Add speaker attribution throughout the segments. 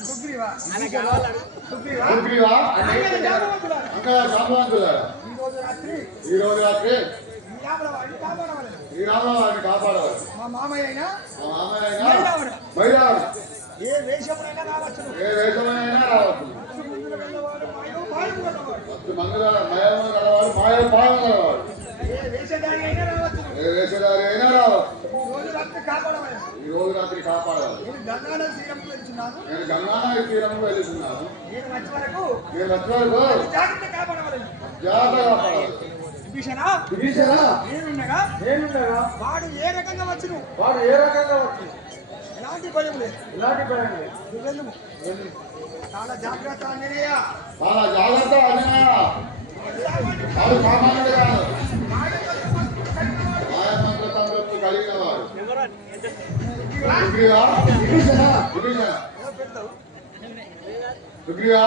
Speaker 1: సుగ్రీవా సుగ్రీవా
Speaker 2: సుగ్రీవా
Speaker 1: అంగద జాతవంతుడా.
Speaker 2: అంకల జాంబవంతుడా
Speaker 1: ఈ రోజు రాత్రి
Speaker 2: ఈ రోజు రాత్రి
Speaker 1: ఈ యాభల వాడిని కాపాడవలెను.
Speaker 2: ఈ రామవారిని కాపాడవాలి
Speaker 1: మా మామయ్య అయినా
Speaker 2: మా మామయ్య
Speaker 1: బయలుదేరు.
Speaker 2: బయలుదేరు
Speaker 1: ఏ వేషమునైనా రావచ్చును
Speaker 2: ఏ దేశమైనా రావచ్చు
Speaker 1: ముందుకు వెళ్ళవాడు మాయో మాయము గలవాడు.
Speaker 2: భక్తి మంగళ మయము గలవాడు మాయ పాము గలవాడు
Speaker 1: ఏ వేషధారి అయినా రావచ్చును
Speaker 2: ఏ వేషధారి అయినా రావచ్చు
Speaker 1: ఈ రోజు రాత్రి
Speaker 2: కాపాడాలి.
Speaker 1: నేను గంగానది తీరంకు వెళ్తున్నాను.
Speaker 2: నేను వెళ్తున్నాను.
Speaker 1: వచ్చే వరకు
Speaker 2: నేను వచ్చే వరకు
Speaker 1: జాగ్రత్త కాపాడవలెను
Speaker 2: జాగ్రత్త కాపాడాలి.
Speaker 1: విభీషణ
Speaker 3: విభీషణ
Speaker 1: నేనుండగా
Speaker 3: నేనుండగా
Speaker 1: వాడు ఏ రకంగా వచ్చును?
Speaker 3: వాడు ఏ రకంగా వచ్చి
Speaker 1: ఎలాంటి భయం లేదు.
Speaker 3: ఇలాంటి భయం లేదు.
Speaker 1: చాలా జాగ్రత్త ఆంజనేయ
Speaker 2: చాలా జాగ్రత్త అన్నయ్య వాడు సామాన్యుడు కాదు. సుగ్రీవా
Speaker 3: విభీషణ
Speaker 2: విభీషణ సుగ్రీవా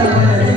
Speaker 2: Amen.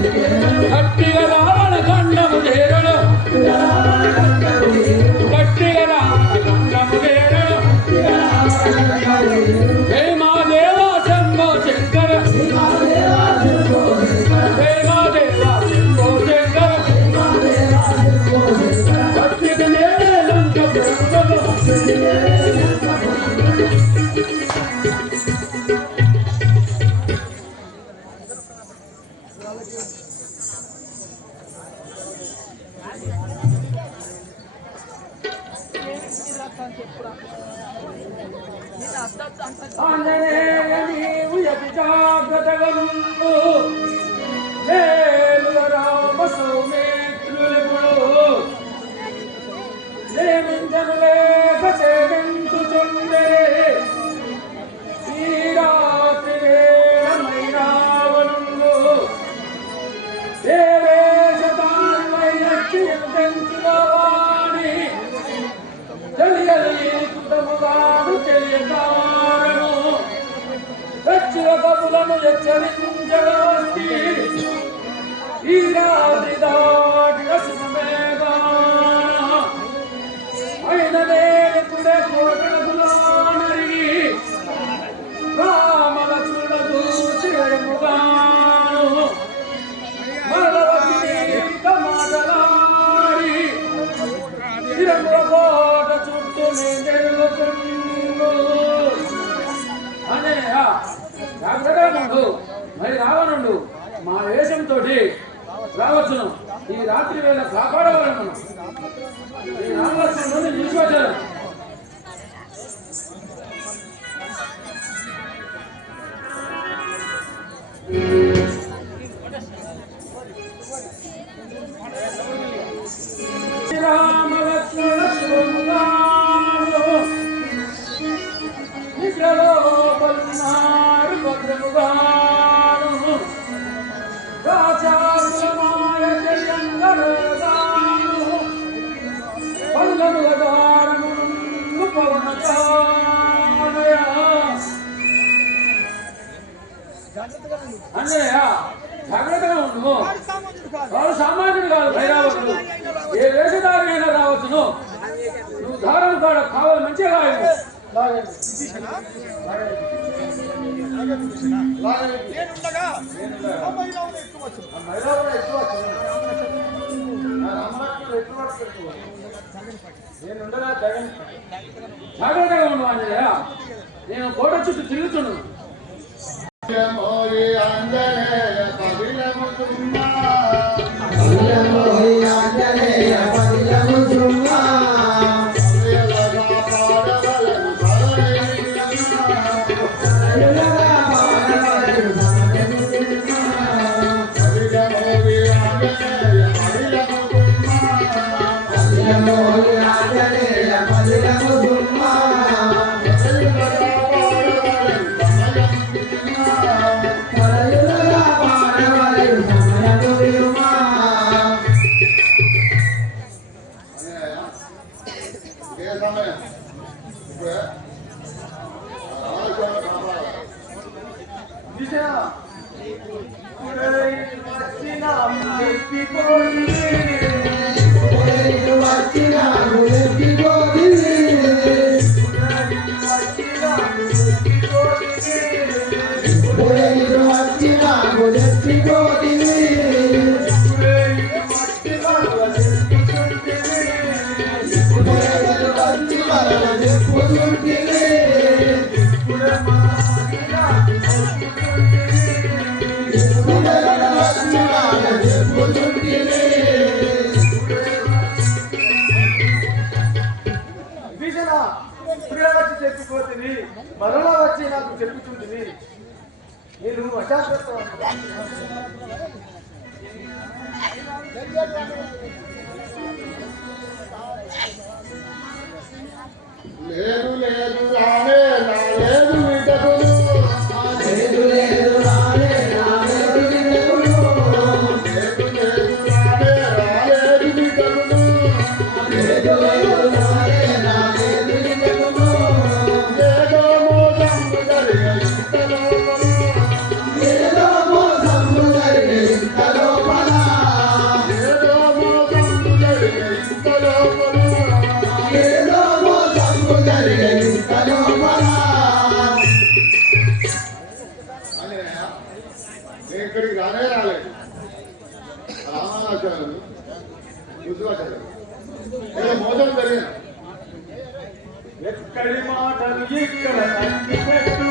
Speaker 2: ఆయన కాపాడవాలి మనం
Speaker 1: రామలక్ష్మణుని ఈశ్వరుడు
Speaker 2: అన్నయ్య జాగ్రత్తగా ఉండు
Speaker 1: వాడు సామాన్యుడు కాదు
Speaker 2: భైరావతుడు ఏ వేషధారి అయినా రావచ్చును. నువ్వు ధారణ కాడ కావాలి మంచిగా
Speaker 1: రాయండి
Speaker 2: జాగ్రత్తగా ఉండు అన్నయ్య. నేను కోట చుట్టూ తిరుగుతున్నాను.
Speaker 4: قبل مطلنا قبل مطلنا ఏ సమయం? ఇప్పుడే? వచ్చిన Yeah. la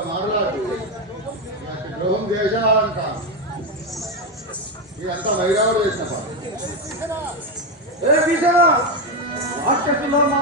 Speaker 4: అంత మాట్లాడు ద్రోహం చేశాడంట ఇదంతా వైరావులు చేసిన
Speaker 3: అష్టశిలో మా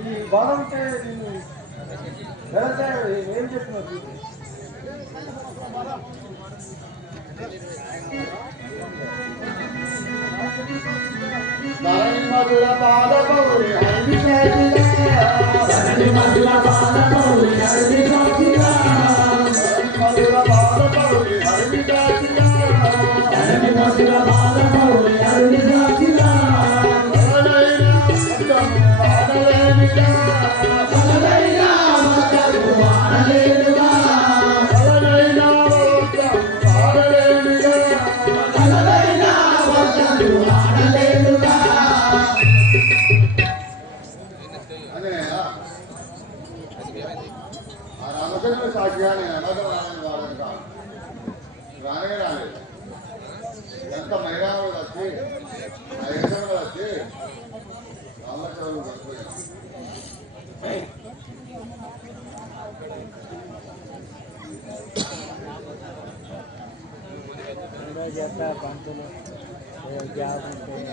Speaker 3: ఈ
Speaker 4: బాధ ఉంటే నేను
Speaker 3: వెళ్తే ఏం
Speaker 4: చెప్తున్నారు నారాయణ ఇట్లా పంతులు జాబ్ ఉంటుంది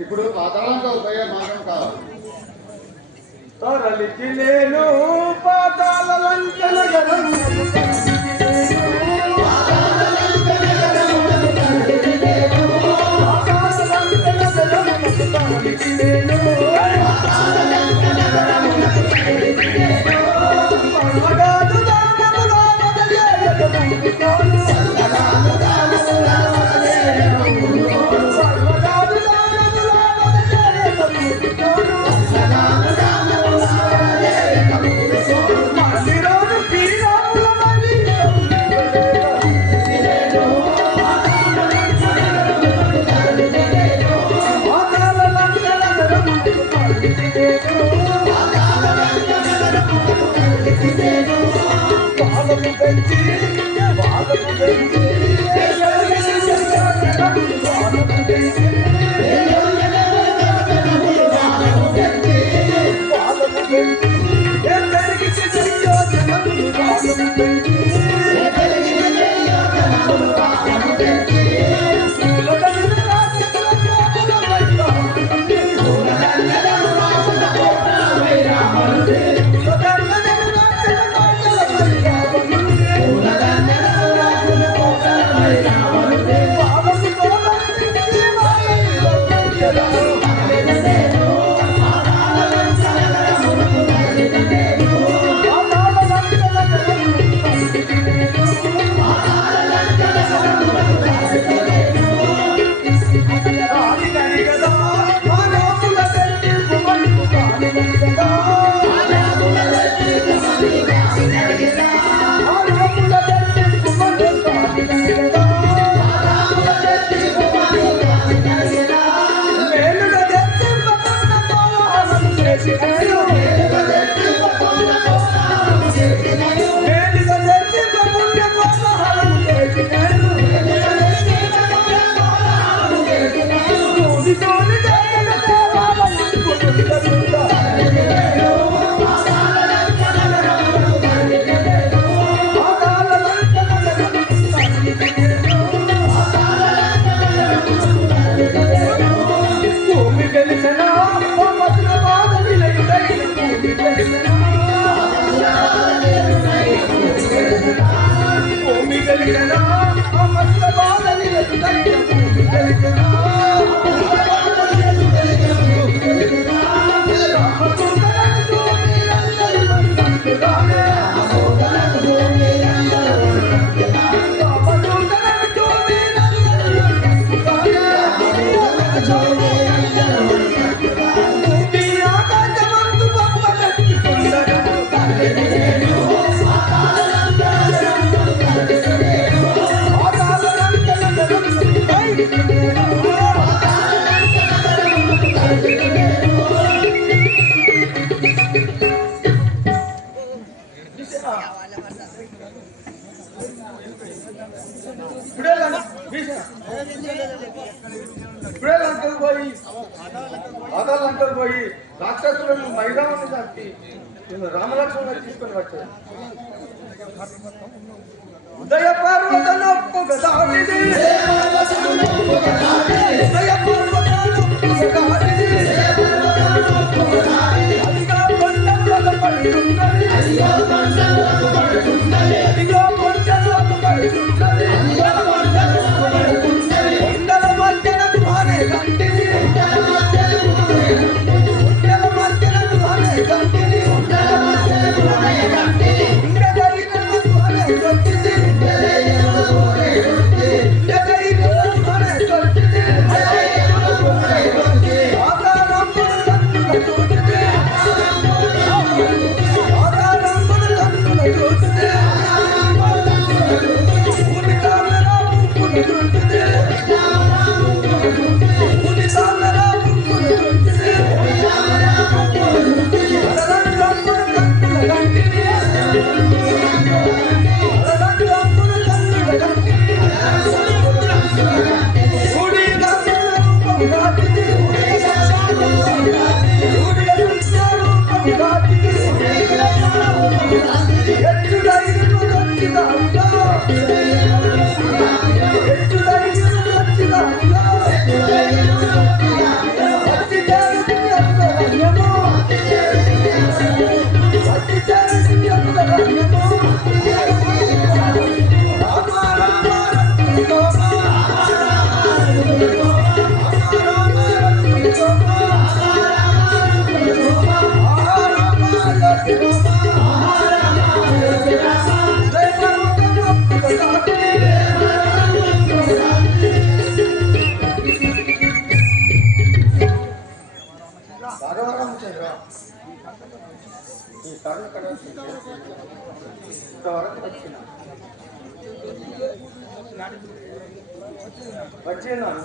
Speaker 4: ఇప్పుడు పాతాళంగా పోయే మార్గం కావాలి.
Speaker 3: తరలికి నేను పాతాళ లంకన గరం Kita. వచ్చినాను